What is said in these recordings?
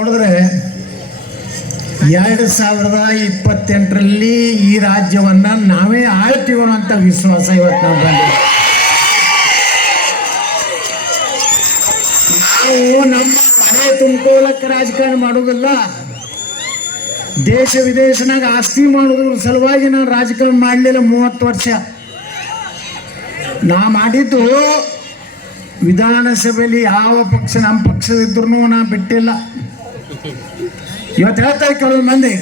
ನೋಡಿದ್ರೆ ಎರಡು ಸಾವಿರದ ಇಪ್ಪತ್ತೆಂಟರಲ್ಲಿ ಈ ರಾಜ್ಯವನ್ನ ನಾವೇ ಆಳ್ತೀವೋ ಅಂತ ವಿಶ್ವಾಸ ಇವತ್ತು ನಾವು ಬಂದಿದೆ. ನಾವು ನಮ್ಮ ಮನೆ ತುಂಬಿಕೊಳ್ಳಕ್ಕೆ ರಾಜಕಾರಣ ಮಾಡೋದಿಲ್ಲ, ದೇಶ ವಿದೇಶನಾಗ ಆಸ್ತಿ ಮಾಡೋದ್ರ ಸಲುವಾಗಿ ನಾನು ರಾಜಕಾರಣ ಮಾಡಲಿಲ್ಲ ಮೂವತ್ತು ವರ್ಷ. ನಾ ಮಾಡಿದ್ದು ವಿಧಾನಸಭೆಯಲ್ಲಿ ಯಾವ ಪಕ್ಷ ನಮ್ಮ ಪಕ್ಷದಿದ್ರು ನಾ ಬಿಟ್ಟಿಲ್ಲ. ಇವತ್ತು ಹೇಳ್ತಾರೆ ಕೆಲವು ಮಂದಿ,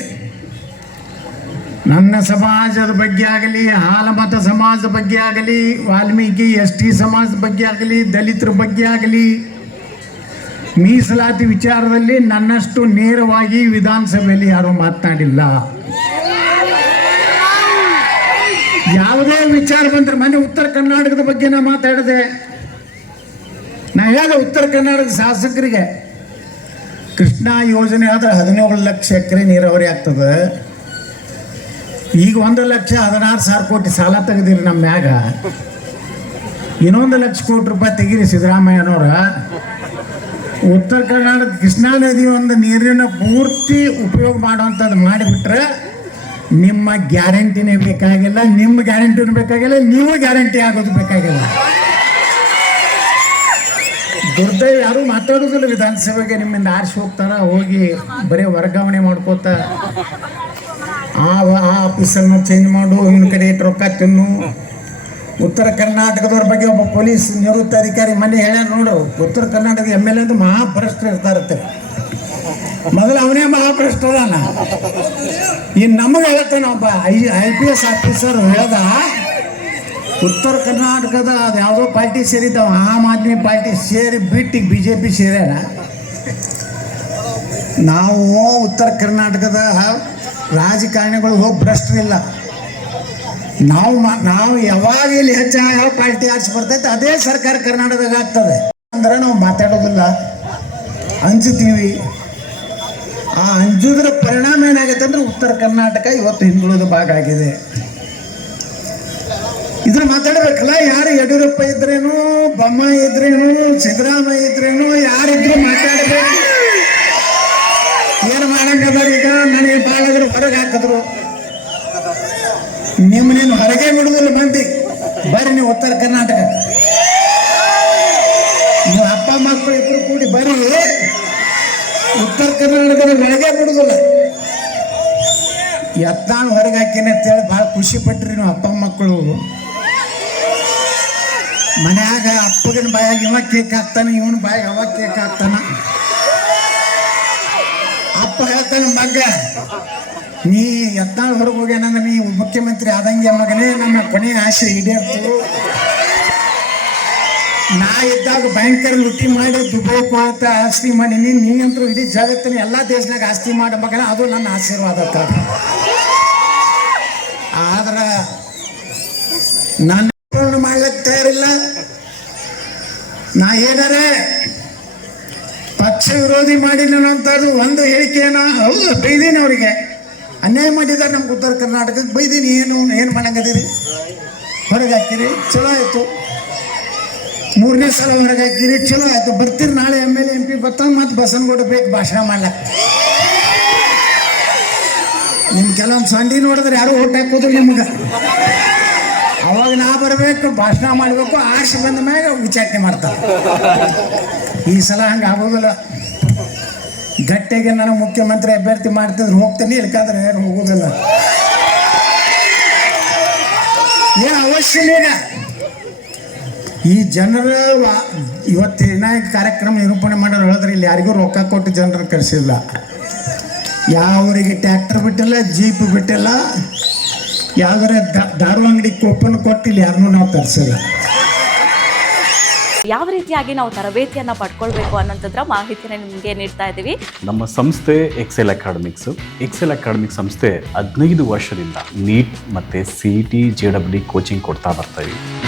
ನನ್ನ ಸಮಾಜದ ಬಗ್ಗೆ ಆಗಲಿ, ಹಾಲಮತ ಸಮಾಜದ ಬಗ್ಗೆ ಆಗಲಿ, ವಾಲ್ಮೀಕಿ, ಎಸ್ ಟಿ ಸಮಾಜದ ಬಗ್ಗೆ ಆಗಲಿ, ದಲಿತರ ಬಗ್ಗೆ ಆಗಲಿ, ಮೀಸಲಾತಿ ವಿಚಾರದಲ್ಲಿ ನನ್ನಷ್ಟು ನೇರವಾಗಿ ವಿಧಾನಸಭೆಯಲ್ಲಿ ಯಾರೂ ಮಾತನಾಡಿಲ್ಲ. ಯಾವುದೇ ವಿಚಾರ ಬಂದ್ರೆ ಮನೆ ಉತ್ತರ ಕರ್ನಾಟಕದ ಬಗ್ಗೆ ನಾ ಮಾತಾಡಿದೆ, ನಾ ಹೇಳಿದೆ ಉತ್ತರ ಕರ್ನಾಟಕದ ಶಾಸಕರಿಗೆ ಕೃಷ್ಣಾ ಯೋಜನೆ ಆದ್ರೆ ಹದಿನೇಳು ಲಕ್ಷ ಎಕರೆ ನೀರಾವರಿ ಆಗ್ತದೆ. ಈಗ ಒಂದು ಲಕ್ಷ ಹದಿನಾರು ಸಾವಿರ ಕೋಟಿ ಸಾಲ ತೆಗೆದಿರಿ ನಮ್ಮ ಮ್ಯಾಗ. ಇನ್ನೊಂದು ಲಕ್ಷ ಕೋಟಿ ರೂಪಾಯಿ ತೆಗೀರಿ ಸಿದ್ದರಾಮಯ್ಯನವ್ರ. ಉತ್ತರ ಕರ್ನಾಟಕ ಕೃಷ್ಣಾ ನದಿ ಒಂದು ನೀರಿನ ಪೂರ್ತಿ ಉಪಯೋಗ ಮಾಡುವಂಥದ್ದು ಮಾಡಿಬಿಟ್ರೆ ನಿಮ್ಮ ಗ್ಯಾರಂಟಿನೇ ಬೇಕಾಗಿಲ್ಲ, ನಿಮ್ಮ ಗ್ಯಾರಂಟಿನೂ ಬೇಕಾಗಿಲ್ಲ, ನೀವು ಗ್ಯಾರಂಟಿ ಆಗೋದು ಬೇಕಾಗಿಲ್ಲ. ದುರ್ದೈವ ಯಾರು ಮಾತಾಡೋದಿಲ್ಲ ವಿಧಾನಸಭೆಗೆ, ನಿಮ್ಮಿಂದ ಆರಿಸಿ ಹೋಗ್ತಾರ? ಹೋಗಿ ಬರೀ ವರ್ಗಾವಣೆ ಮಾಡ್ಕೋತ ಆ ಆ ಆಫೀಸನ್ನು ಚೇಂಜ್ ಮಾಡು ಇನ್ನ ಕಡೆ ಇಟ್ಟು ರೊಕ್ಕ ತಿನ್ನು. ಉತ್ತರ ಕರ್ನಾಟಕದವ್ರ ಬಗ್ಗೆ ಒಬ್ಬ ಪೊಲೀಸ್ ನಿವೃತ್ತ ಅಧಿಕಾರಿ ಮನೆ ಹೇಳ್ಯಾರ ನೋಡು, ಉತ್ತರ ಕರ್ನಾಟಕದ ಎಂ ಎಲ್ ಎ ಅಂದ್ರೆ ಇರ್ತಾ ಇರ್ತಾರತ್ತೆ ಮೊದಲು ಅವನೇ ಮಹಾಭ್ರಷ್ಟ ಅದಾನ. ಇನ್ನು ನಮಗೆ ಹೇಳ್ತಾನೆ ಒಬ್ಬ I I P S officer ಹೇಳ್ದ ಉತ್ತರ ಕರ್ನಾಟಕದ ಅದು ಯಾವುದೋ ಪಾರ್ಟಿ ಸೇರಿದ್ದಾವೆ ಆಮ್ ಆದ್ಮಿ ಪಾರ್ಟಿ ಸೇರಿ ಬಿಟ್ಟು ಬಿ ಜೆ ಪಿ ಸೇರ್ಯಾರ. ನಾವು ಉತ್ತರ ಕರ್ನಾಟಕದ ರಾಜಕಾರಣಿಗಳು ಹೋಗಿ ಭ್ರಷ್ಟರಿಲ್ಲ ನಾವು ನಾವು ಯಾವಾಗ ಇಲ್ಲಿ ಹೆಚ್ಚು ಯಾವ ಪಾರ್ಟಿ ಆರಿಸಿ ಬರ್ತೈತೆ, ಅದೇ ಸರ್ಕಾರ ಕರ್ನಾಟಕದಾಗ ಆಗ್ತದೆ. ಅಂದ್ರೆ ನಾವು ಮಾತಾಡೋದಿಲ್ಲ. ಅಂಜುತ್ತೀವಿ ಆ ಅಂಜುದ್ರ ಪರಿಣಾಮ ಏನಾಗುತ್ತೆ ಅಂದ್ರೆ ಉತ್ತರ ಕರ್ನಾಟಕ ಇವತ್ತು ಹಿಂದುಳಿದ ಭಾಗ ಆಗಿದೆ. ಇದ್ರ ಮಾತಾಡಬೇಕಲ್ಲ ಯಾರು ಯಡಿಯೂರಪ್ಪ ಇದ್ರೇನು ಬೊಮ್ಮ ಇದ್ರೇನು, ಸಿದ್ದರಾಮಯ್ಯ ಇದ್ರೇನು, ಯಾರಿದ್ರು ಮಾತಾಡಬೇಕು. ಏನು ಮಾಡಂಗದಾರ ಈಗ? ನನಗೆ ಬಾಳಾದ್ರು ಹೊರಗೆ ಹಾಕಿದ್ರು. ನಿಮ್ಮ ನೀನು ಹೊರಗೆ ಬಿಡುದಿಲ್ಲ ಮಂದಿ. ಬರ್ರಿ ನೀವು ಉತ್ತರ ಕರ್ನಾಟಕ. ನೀವು ಅಪ್ಪ, ಮಕ್ಕಳು ಇಬ್ರು ಕೂಡಿ ಬರ್ರಿ. ಉತ್ತರ ಕರ್ನಾಟಕದ ಒಳಗೆ ಬಿಡುದಿಲ್ಲ. ಎತ್ತಾಳು ಹೊರಗೆ ಹಾಕಿನಿ ಅಂತೇಳಿ ಭಾಳ ಖುಷಿ ಪಟ್ರಿ ನೀವು ಅಪ್ಪ, ಮಕ್ಕಳು. ಮನ್ಯಾಗ ಅಪ್ಪಗಿನ ಬಾಯಾಗ ಇವ ಕೇಕ್ ಹಾಕ್ತಾನೆ, ಇವನ ಬಾಯಾಗ ಅವ ಕೇಕ್ ಹಾಕ್ತಾನ. ಅಪ್ಪ ಹೇಳ್ತಾನೆ, ಮಗ, ನೀ ಎತ್ತಾಳ ಹೊರಗೆ ಹೋಗ್ಯಾನಂದ್ರೆ ನೀ ಮುಖ್ಯಮಂತ್ರಿ ಆದಂಗೆ ಮಗನೇ, ನನ್ನ ಕೊನೆ ಆಸೆ ಈಡೇರ್ತು ನಾ ಇದ್ದಾಗ ಭಯಂಕರ ಲುಟ್ಟಿ ಮಾಡಿ ದುಬೈ ಕೋತ ಆಸ್ತಿ ಮಾಡೀನಿ ನೀ ಅಂತೂ ಇಡೀ ಜಗತ್ತಿನ ಎಲ್ಲಾ ದೇಶದಾಗ ಆಸ್ತಿ ಮಾಡ ಮಗನ, ಅದು ನನ್ನ ಆಶೀರ್ವಾದ ಆದ್ರ ನಾನು ಪೂರ್ಣ ಮಾಡ್ಲಿಕ್ಕೆ ತಯಾರಿಲ್ಲ. ನಾ ಏನಾರೆ ಪಕ್ಷ ವಿರೋಧಿ ಮಾಡಿನ ಅಂತದ್ದು ಒಂದು ಹೇಳಿಕೆನ ಹೌದು, ಬೈದೀನಿ ಅವರಿಗೆ. ಅನ್ಯಾಯ ಮಾಡಿದ್ದಾರೆ ನಮ್ಗೆ ಉತ್ತರ ಕರ್ನಾಟಕಕ್ಕೆ, ಬೈದೀನಿ ಏನು ಏನು ಮಾಡಂಗದಿರಿ? ಹೊರಗೆ ಹಾಕಿರಿ, ಚಲೋ ಆಯ್ತು. ಮೂರನೇ ಸಲ ಹೊರಗೆ ಹಾಕಿರಿ, ಚಲೋ ಆಯ್ತು. ಬರ್ತೀರಿ ನಾಳೆ ಎಂ ಎಲ್ ಎಂ ಪಿ, ಬರ್ತಾನೆ ಮತ್ತೆ ಬಸನಗೌಡ ಬೇಕು ಭಾಷಣ ಮಾಡ್ಲಕ್ಕೆ. ನಿಮ್ಗೆ ಕೆಲವೊಂದು ಸಂಡಿ ನೋಡಿದ್ರೆ ಯಾರು ಓಟ್ ಹಾಕೋದು ನಿಮ್ಗೆ. ಬರಬೇಕು ಭಾಷಣ ಮಾಡಬೇಕು, ಆರ್ಸಿ ಬಂದ ಮ್ಯಾಗ ವಿಚಾರಣೆ ಮಾಡ್ತಾರೆ. ಈ ಸಲ ಹಂಗೆ ಆಗೋದಿಲ್ಲ. ಗಟ್ಟಿಗೆ ನಾನು ಮುಖ್ಯಮಂತ್ರಿ ಅಭ್ಯರ್ಥಿ ಮಾಡ್ತಿದ್ರು ಹೋಗ್ತೇನೆ ಇಲ್ಕಾದ್ರೆ ಯಾರು ಹೋಗೋದಿಲ್ಲ. ಏ ಅವಶ್ಯನೇ. ಈ ಜನರ ಇವತ್ತಿನ ಕಾರ್ಯಕ್ರಮ ನಿರೂಪಣೆ ಮಾಡೋರು ಹೇಳಿದ್ರೆ ಇಲ್ಲಿ ಯಾರಿಗೂ ರೊಕ್ಕ ಕೊಟ್ಟು ಜನರು ಕರೆಸಿಲ್ಲ. ಯಾವರಿಗೆ ಟ್ಯಾಕ್ಟರ್ ಬಿಟ್ಟಿಲ್ಲ ಜೀಪ್ ಬಿಟ್ಟಿಲ್ಲ ಯಾವ್ದಾರ ದಾರು ಅಂಗಡಿ ಕೂಪನ್ ಕೊಟ್ಟಿಲ್ಲ ಯಾರನ್ನೂ ನಾವು ತರಿಸಲ್ಲ. ಯಾವ ರೀತಿಯಾಗಿ ನಾವು ತರಬೇತಿಯನ್ನು ಪಡ್ಕೊಳ್ಬೇಕು ಅನ್ನೋಂಥದ್ರ ಮಾಹಿತಿನ ನಿಮಗೆ ನೀಡ್ತಾ ಇದ್ದೀವಿ. ನಮ್ಮ ಸಂಸ್ಥೆ ಎಕ್ಸೆಲ್ ಅಕಾಡೆಮಿಕ್ಸ್ ಎಕ್ಸೆಲ್ ಅಕಾಡೆಮಿಕ್ ಸಂಸ್ಥೆ ಹದಿನೈದು ವರ್ಷದಿಂದ ನೀಟ್ ಮತ್ತು C E T J W coaching ಕೊಡ್ತಾ ಬರ್ತಾ ಇದ್ದೀವಿ